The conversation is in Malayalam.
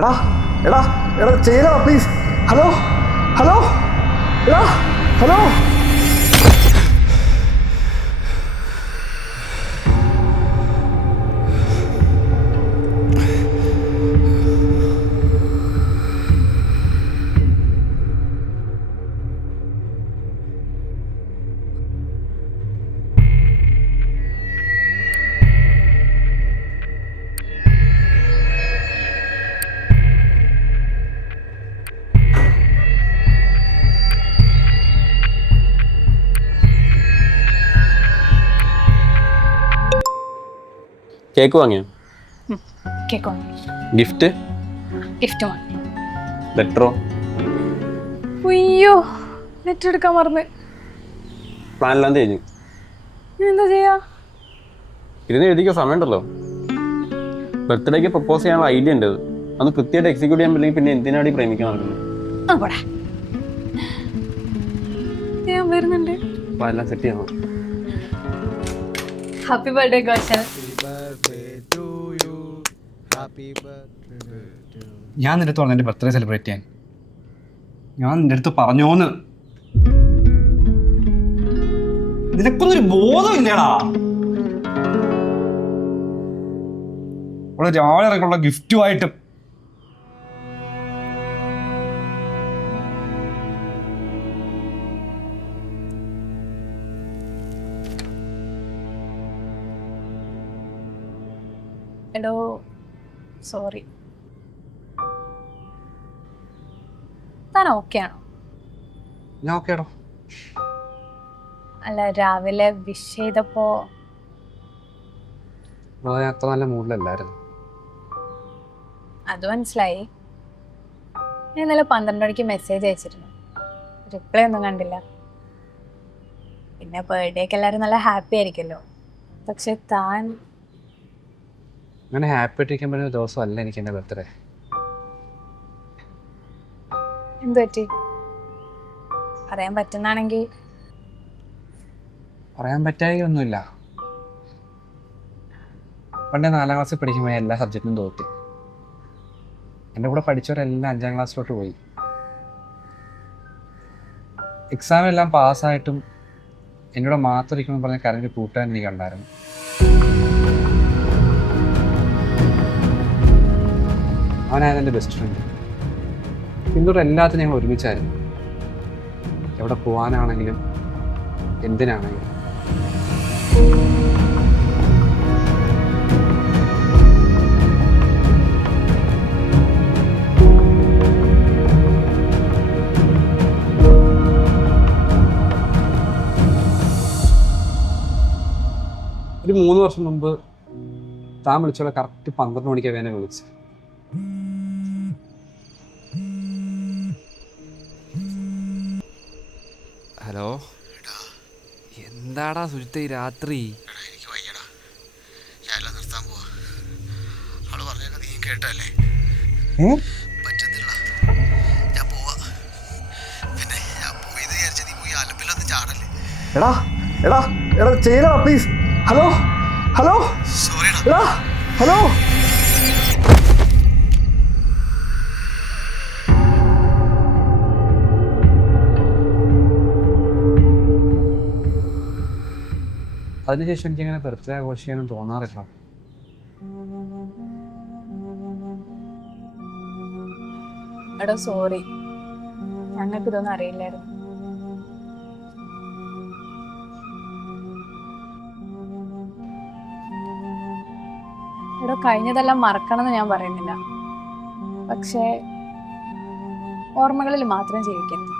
എടാ എടാ എടാ ചെയ്യലോ പ്ലീസ്. ഹലോ ഹലോ എടാ ഹലോ. കേക്ക് വാങ്ങിയോ? കേക്ക് വാങ്ങി. ഗിഫ്റ്റ് ഗിഫ്റ്റ് വാങ്ങി. ലെറ്ററോ? അയ്യോ, ലെറ്റർ എടുക്കാൻ മറന്ന്. പ്ലാനെല്ലാം കഴിഞ്ഞു. എന്താ ചെയ്യാ? ഇരുന്ന് എഴുതിക്കോ, സമയമുണ്ടല്ലോ. ബർത്ത്ഡേക്ക് പ്രപ്പോസ് ചെയ്യാനുള്ള ഐഡിയ ഉണ്ട്. അന്ന് കൃത്യമായിട്ട് എക്സിക്യൂട്ട് ചെയ്യാൻ പറ്റില്ലെങ്കിൽ പിന്നെ എന്തിനാടി പ്രേമിക്കാൻ നടക്കുന്നത്? ഞാൻ വരുന്നുണ്ട്. അപ്പോൾ എല്ലാം സെറ്റ് ചെയ്യണം. Happy birthday Goshal. ഞാൻ നിന്റെ അടുത്ത് പറഞ്ഞു എൻ്റെ ബർത്ത്ഡേ സെലിബ്രേറ്റ് ചെയ്യാൻ. ഞാൻ നിന്റെ അടുത്ത് പറഞ്ഞോന്ന്. നിനക്കൊന്നൊരു ബോധമില്ലടാ. അവിടെ രാവിലെ ഇറക്കുള്ള ഗിഫ്റ്റുമായിട്ട് എടോ സോറി. താൻ ഓക്കെ ആണോ? ഞാൻ ഓക്കേടോ. അല്ല, രാവിലെ വിഷ് ചെയ്തപ്പോ ഞാൻ അത്ര നല്ല മൂഡിലല്ലായിരുന്നു. അത് മനസ്സിലായി. ഞാൻ ഇന്നലെ 12 മണിക്ക് മെസ്സേജ് അയച്ചിരുന്നു, റിപ്ലൈ ഒന്നും കണ്ടില്ല. പിന്നെ ബർത്ത്ഡേക്ക് എല്ലാവരും നല്ല ഹാപ്പി ആയിരിക്കുമല്ലോ. പക്ഷെ താൻ അങ്ങനെ ഹാപ്പി ആയിട്ടിരിക്കാൻ പറ്റുന്ന ദിവസമല്ല എനിക്ക് എൻ്റെ ബർത്ത്ഡേ. എന്ത് പറ്റി? പറയാൻ പറ്റുന്നാണെങ്കിൽ. പറയാൻ പറ്റായൊന്നുമില്ല. പണ്ട് 4ാം ക്ലാസ്സിൽ പഠിക്കുമ്പോൾ എല്ലാ സബ്ജക്റ്റിനും തോറ്റി. എൻ്റെ കൂടെ പഠിച്ചവരെല്ലാം 5ാം ക്ലാസ്സിലോട്ട് പോയി. എക്സാമിനെല്ലാം പാസ്സായിട്ടും എന്നോട് മാത്രം ഇരിക്കണമെന്ന് പറഞ്ഞ കരഞ്ഞ് കൂട്ടാൻ എനിക്ക് ഉണ്ടായിരുന്നു. അവനായിരുന്നു എൻ്റെ ബെസ്റ്റ് ഫ്രണ്ട്. പിന്നീട് എല്ലാത്തിനും ഞങ്ങൾ ഒരുമിച്ചായിരുന്നു. എവിടെ പോകാനാണെങ്കിലും എന്തിനാണെങ്കിലും. ഒരു 3 വർഷം മുമ്പ് താൻ വിളിച്ചോളെ കറക്റ്റ് 12 മണിക്കാണ് എന്നെ വിളിച്ചത്. ഹലോ, എന്താടാ സുജിത്ത് ഈ രാത്രി? എനിക്ക് വയ്യടാ, ഞാനെല്ലാം നിർത്താൻ പോവാ. അവള് പറഞ്ഞൊക്കെ നീ കേട്ടല്ലേ? പറ്റുന്നില്ല, ഞാൻ പോവാ. പിന്നെ ഞാൻ പോയത് വിചാരിച്ച നീ പോയി അലമ്പിലൊന്ന് ചാടല്ലേ? എടാ എടാ എടാ ചെയ്യലോ പ്ലീസ്. ഹലോ ഹലോ സോറിടാ ഹലോ. അതിനുശേഷം എനിക്കങ്ങനെ ബർത്ത്ഡേ ആഘോഷിക്കാനും തോന്നാറില്ല. എടോ സോറി, ഞങ്ങൾക്ക് ഇതൊന്നും അറിയില്ലായിരുന്നു. എടോ, കഴിഞ്ഞതെല്ലാം മറക്കണമെന്ന് ഞാൻ പറയുന്നില്ല. പക്ഷേ ഓർമ്മകളിൽ മാത്രം ജീവിക്കരുത്.